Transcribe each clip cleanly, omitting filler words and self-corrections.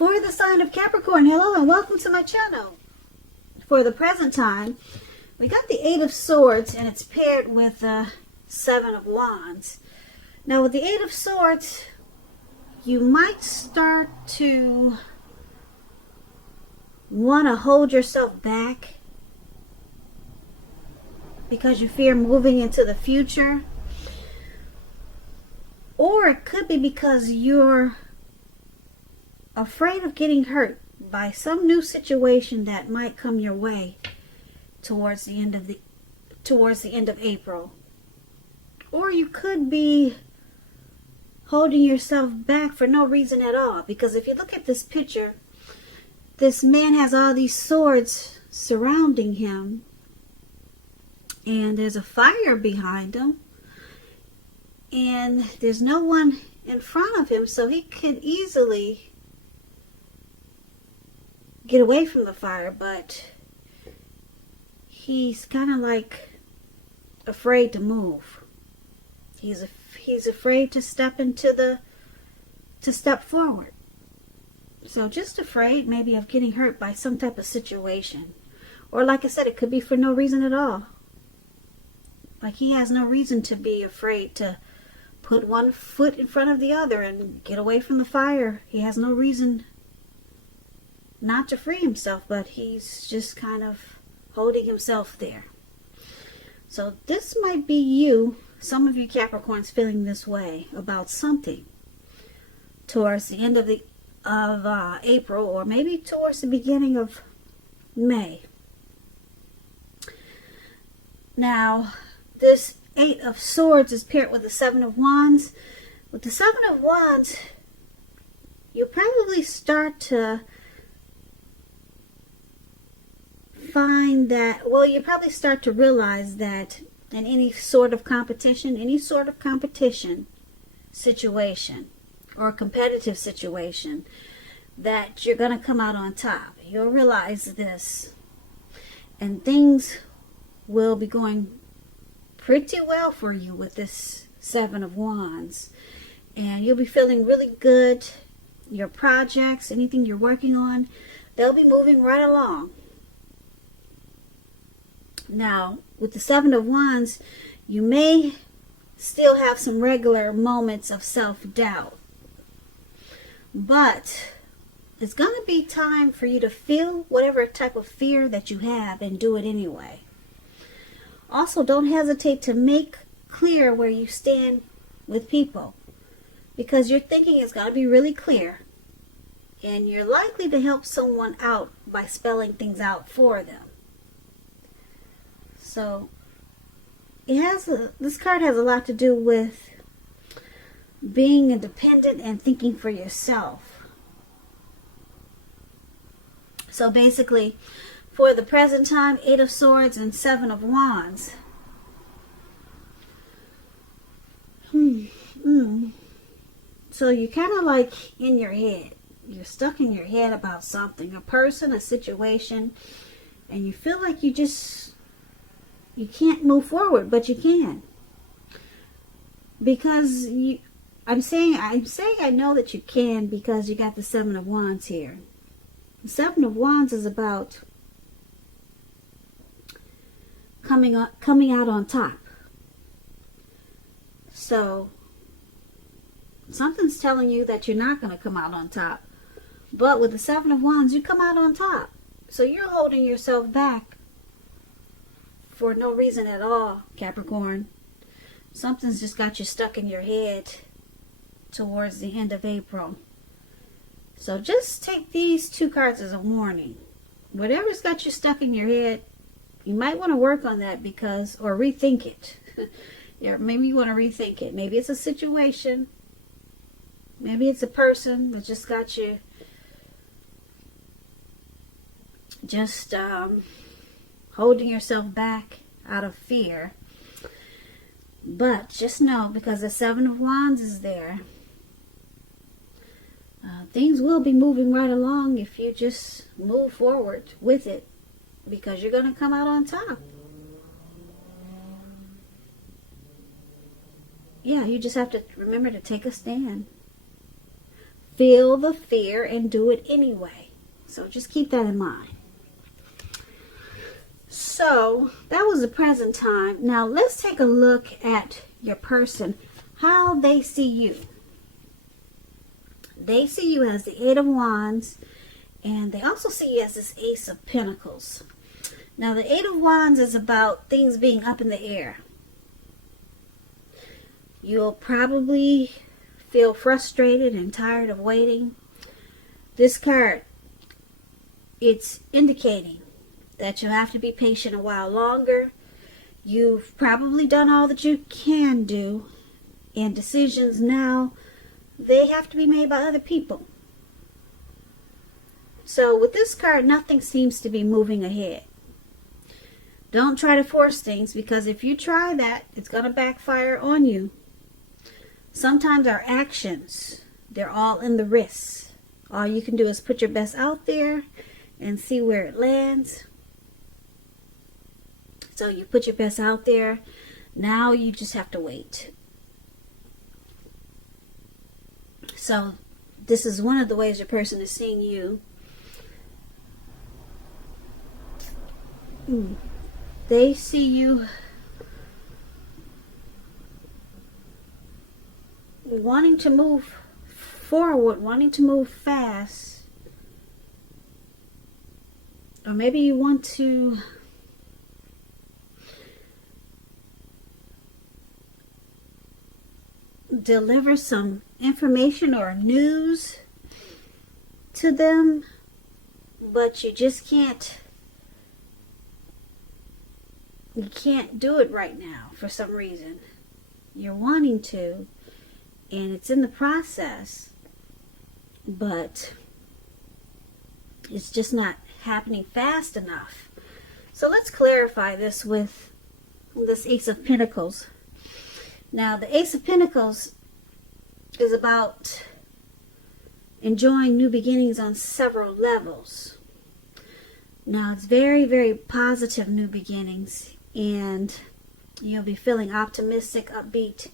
For the sign of Capricorn, hello and welcome to my channel. For the present time, we got the Eight of Swords and it's paired with the Seven of Wands. Now with the Eight of Swords, you might start to want to hold yourself back because you fear moving into the future. Or it could be because you're afraid of getting hurt by some new situation that might come your way towards the end of April. Or you could be holding yourself back for no reason at all, because if you look at this picture, this man has all these swords surrounding him and there's a fire behind him and there's no one in front of him, so he could easily get away from the fire, but he's kind of like afraid to move. He's afraid to step forward. So just afraid maybe of getting hurt by some type of situation. Or like I said, it could be for no reason at all. Like he has no reason to be afraid to put one foot in front of the other and get away from the fire. He has no reason not to free himself, but he's just kind of holding himself there. So this might be you, some of you Capricorns, feeling this way about something towards the end of April, or maybe towards the beginning of May. Now this Eight of Swords is paired with the Seven of Wands. With the Seven of Wands, you'll probably start to find that, well, you probably start to realize that in any sort of competition situation or competitive situation, that you're going to come out on top. You'll realize this, and things will be going pretty well for you with this Seven of Wands, and you'll be feeling really good. Your projects, anything you're working on, they'll be moving right along. Now, with the Seven of Wands, you may still have some regular moments of self-doubt. But it's going to be time for you to feel whatever type of fear that you have and do it anyway. Also, don't hesitate to make clear where you stand with people, because your thinking is going to be really clear. And you're likely to help someone out by spelling things out for them. So this card has a lot to do with being independent and thinking for yourself. So basically, for the present time, Eight of Swords and Seven of Wands. So you're kind of like in your head. You're stuck in your head about something, a person, a situation, and you feel like you can't move forward, but you can. Because I'm saying I know that you can because you got the Seven of Wands here. The Seven of Wands is about coming out on top. So something's telling you that you're not going to come out on top. But with the Seven of Wands, you come out on top. So you're holding yourself back for no reason at all, Capricorn. Something's just got you stuck in your head towards the end of April. So just take these two cards as a warning. Whatever's got you stuck in your head, you might want to work on that, or rethink it. Yeah, maybe you want to rethink it. Maybe it's a situation. Maybe it's a person that just got you holding yourself back out of fear. But just know, because the Seven of Wands is there, things will be moving right along if you just move forward with it, because you're going to come out on top. Yeah, you just have to remember to take a stand. feel the fear and do it anyway. So just keep that in mind. So that was the present time. Now let's take a look at your person, how they see you. They see you as the Eight of Wands, and they also see you as this Ace of Pentacles. Now the Eight of Wands is about things being up in the air. You'll probably feel frustrated and tired of waiting. This card, it's indicating that you'll have to be patient a while longer. You've probably done all that you can do, and decisions now, they have to be made by other people. So with this card, nothing seems to be moving ahead. Don't try to force things, because if you try that, it's going to backfire on you. Sometimes our actions, they're all in the wrists. All you can do is put your best out there and see where it lands. So you put your best out there. Now you just have to wait. So this is one of the ways your person is seeing you. They see you wanting to move forward, wanting to move fast. Or maybe you want to deliver some information or news to them, but you just can't do it right now for some reason. You're wanting to, and it's in the process, but it's just not happening fast enough. So let's clarify this with this Ace of Pentacles. Now the Ace of Pentacles is about enjoying new beginnings on several levels. Now it's very, very positive new beginnings, and you'll be feeling optimistic, upbeat,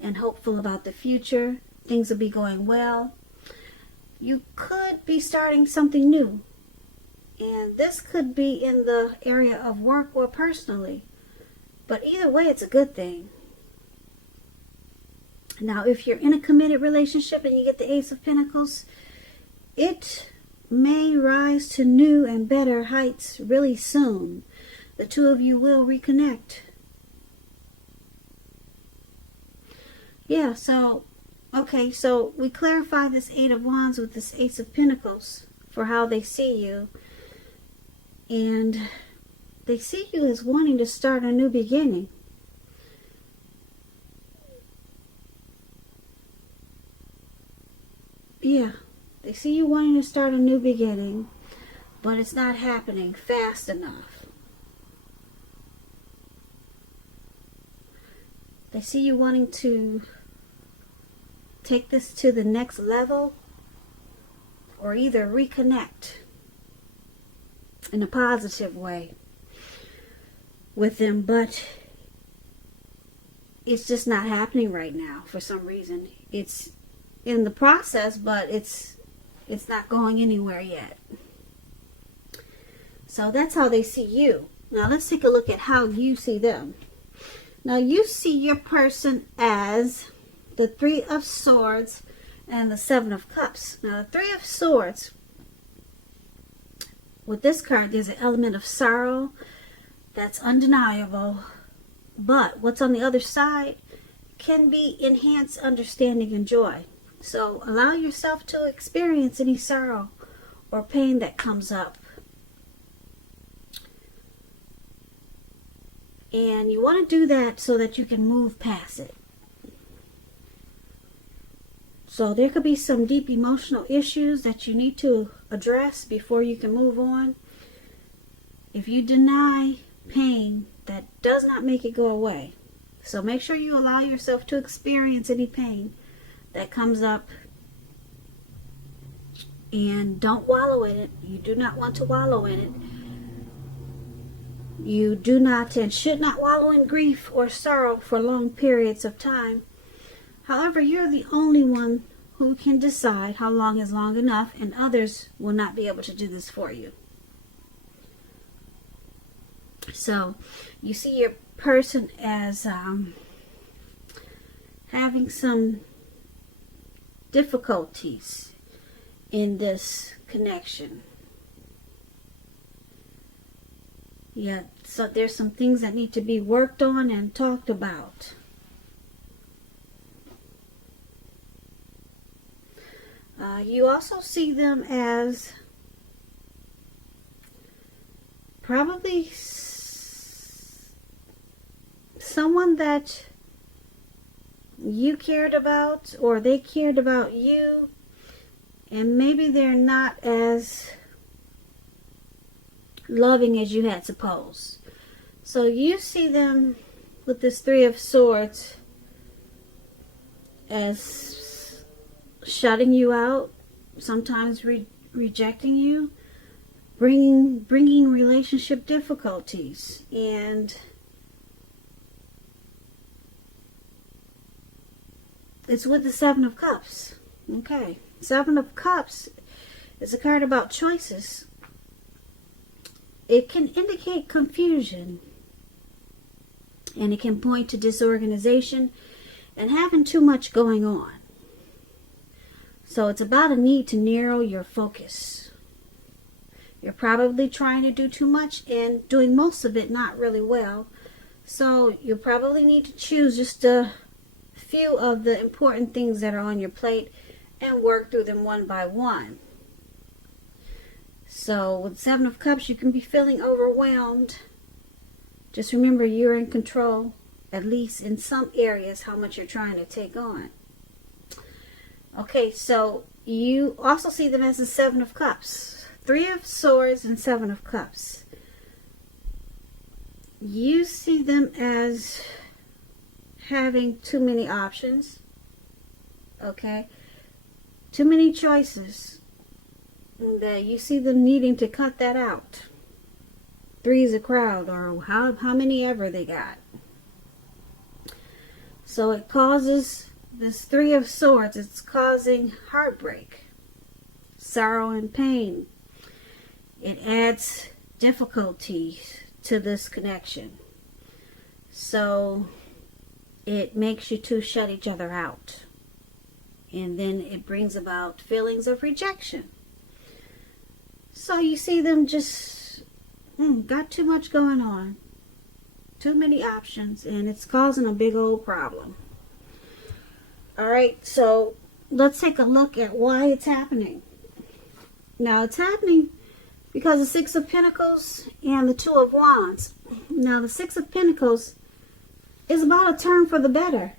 and hopeful about the future. Things will be going well. You could be starting something new, and this could be in the area of work or personally, but either way it's a good thing. Now if you're in a committed relationship and you get the Ace of Pentacles, it may rise to new and better heights really soon. The two of you will reconnect. Yeah, so, okay, so we clarify this Eight of Wands with this Ace of Pentacles for how they see you. And they see you as wanting to start a new beginning. Yeah, they see you wanting to start a new beginning, but it's not happening fast enough. They see you wanting to take this to the next level, or either reconnect in a positive way with them, but it's just not happening right now for some reason. It's in the process, but it's not going anywhere yet. So that's how they see you. Now let's take a look at how you see them. Now you see your person as the Three of Swords and the Seven of Cups. Now the Three of Swords, with this card, there's an element of sorrow that's undeniable, but what's on the other side can be enhanced understanding and joy. So allow yourself to experience any sorrow or pain that comes up. And you want to do that so that you can move past it. So there could be some deep emotional issues that you need to address before you can move on. If you deny pain, that does not make it go away. So make sure you allow yourself to experience any pain that comes up, and don't wallow in it. You do not want to wallow in it. You do not and should not wallow in grief or sorrow for long periods of time. However, you're the only one who can decide how long is long enough, and others will not be able to do this for you. So you see your person as having some difficulties in this connection. Yeah, so there's some things that need to be worked on and talked about. You also see them as probably someone that you cared about, or they cared about you, and maybe they're not as loving as you had supposed. So you see them with this Three of Swords as shutting you out, sometimes rejecting you, bringing relationship difficulties, and it's with the Seven of Cups. Okay, Seven of Cups is a card about choices. It can indicate confusion, and it can point to disorganization and having too much going on. So it's about a need to narrow your focus. You're probably trying to do too much and doing most of it not really well. So you probably need to choose just a few of the important things that are on your plate and work through them one by one. So with Seven of Cups, you can be feeling overwhelmed. Just remember, you're in control, at least in some areas, how much you're trying to take on. Okay, so you also see them as the Seven of Cups. Three of Swords and Seven of Cups. You see them as having too many options. Okay? Too many choices. That you see them needing to cut that out. Three is a crowd, or how many ever they got. So it causes this Three of Swords, it's causing heartbreak, sorrow, and pain. It adds difficulty to this connection. So it makes you two shut each other out. And then it brings about feelings of rejection. So you see them just got too much going on. Too many options, and it's causing a big old problem. Alright, so let's take a look at why it's happening. Now it's happening because the Six of Pentacles and the Two of Wands. Now the Six of Pentacles is about a turn for the better.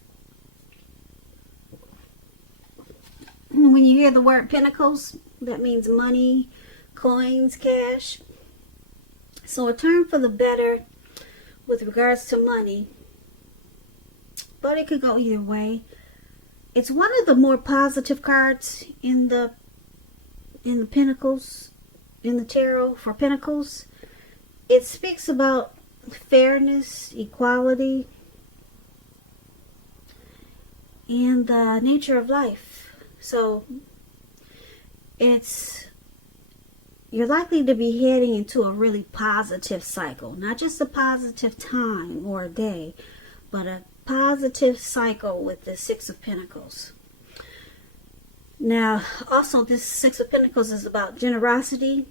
When you hear the word Pentacles, that means money, coins, cash. So a turn for the better with regards to money. But it could go either way. It's one of the more positive cards in the Pentacles, in the tarot for Pentacles. It speaks about fairness, equality, and the nature of life. So you're likely to be heading into a really positive cycle. Not just a positive time or a day, but a positive cycle with the Six of Pentacles. Now, also this Six of Pentacles is about generosity,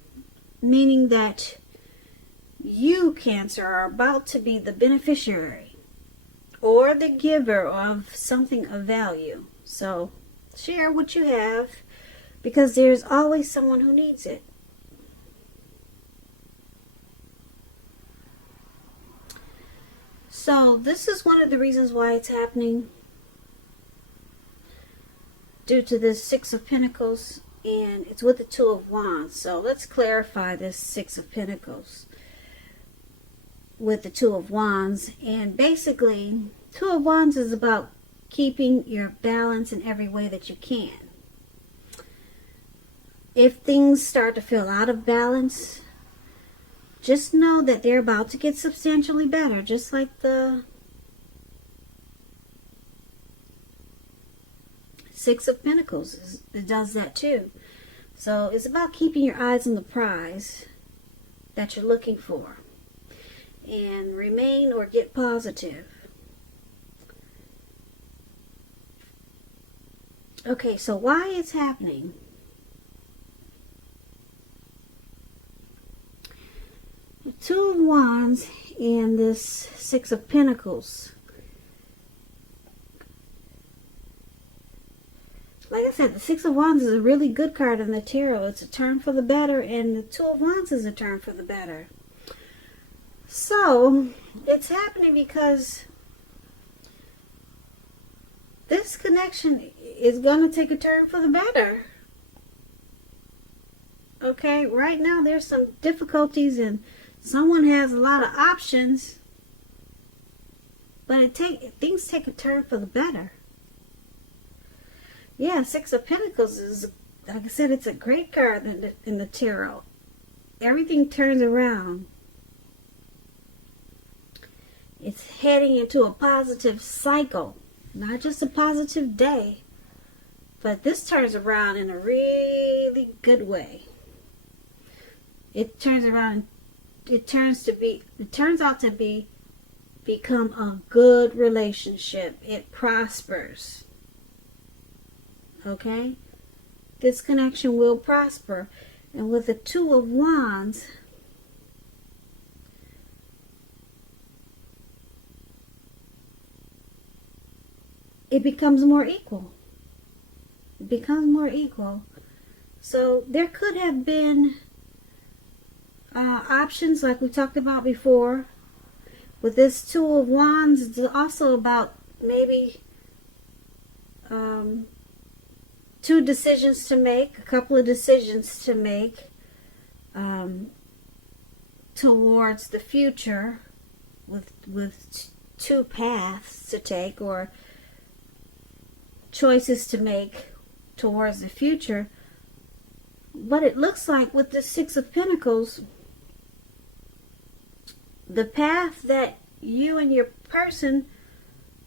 meaning that you, Cancer, are about to be the beneficiary or the giver of something of value. So share what you have, because there's always someone who needs it. So this is one of the reasons why it's happening, due to this Six of Pentacles, and it's with the Two of Wands. So let's clarify this Six of Pentacles with the Two of Wands. And basically, Two of Wands is about keeping your balance in every way that you can. If things start to feel out of balance, just know that they're about to get substantially better, just like the Six of Pentacles, it does that too. So it's about keeping your eyes on the prize that you're looking for. And remain or get positive. Okay, so why it's happening? The Two of Wands and this Six of Pentacles. Like I said, the Six of Wands is a really good card in the tarot. It's a turn for the better, and the Two of Wands is a turn for the better. So, it's happening because this connection is going to take a turn for the better. Okay, right now there's some difficulties and someone has a lot of options, but things take a turn for the better. Yeah, Six of Pentacles is, like I said, it's a great card in the tarot. Everything turns around. It's heading into a positive cycle. Not just a positive day, but this turns around in a really good way. It turns around, it turns out to become a good relationship. It prospers. Okay? This connection will prosper. And with the Two of Wands, it becomes more equal. It becomes more equal. So there could have been options like we talked about before. With this Two of Wands, it's also about maybe two decisions to make, a couple of decisions to make towards the future with two paths to take or choices to make towards the future. But it looks like with the Six of Pentacles, the path that you and your person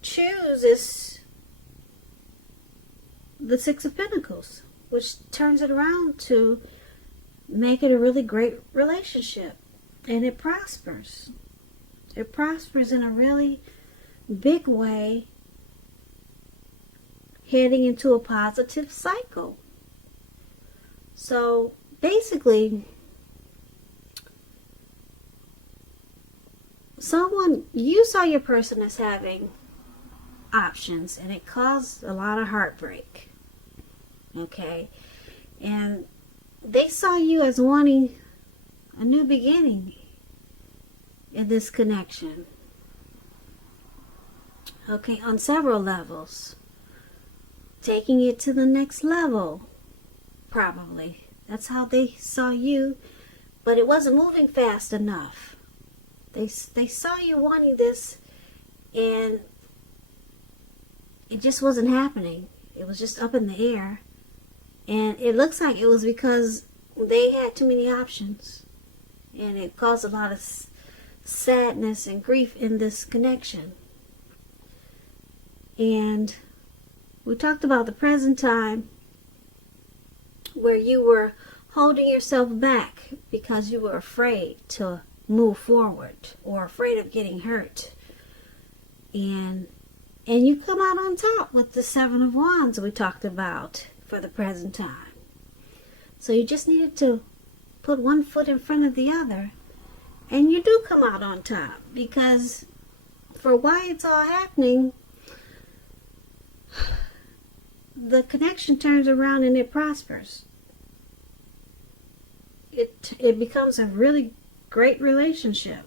choose is the Six of Pentacles, which turns it around to make it a really great relationship. And it prospers. It prospers in a really big way, heading into a positive cycle. So basically, you saw your person as having options, and it caused a lot of heartbreak. Okay? And they saw you as wanting a new beginning in this connection. Okay, on several levels. Taking it to the next level, probably. That's how they saw you, but it wasn't moving fast enough. They saw you wanting this, and it just wasn't happening. It was just up in the air, and it looks like it was because they had too many options, and it caused a lot of sadness and grief in this connection. And we talked about the present time where you were holding yourself back because you were afraid to move forward or afraid of getting hurt. And you come out on top with the Seven of Wands we talked about for the present time. So you just needed to put one foot in front of the other, and you do come out on top, because for why it's all happening, the connection turns around and it prospers. It becomes a really great relationship.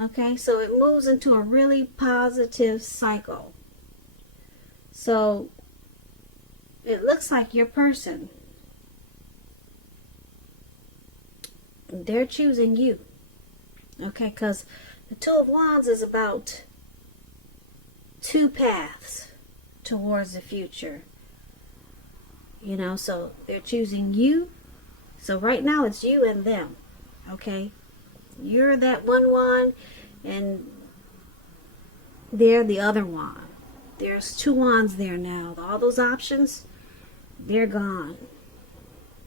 Okay, so it moves into a really positive cycle. So it looks like your person, they're choosing you. Okay, because the Two of Wands is about two paths towards the future. You know, so they're choosing you. So right now it's you and them. Okay? You're that one wand and they're the other wand. There's 2 wands there now. All those options, they're gone.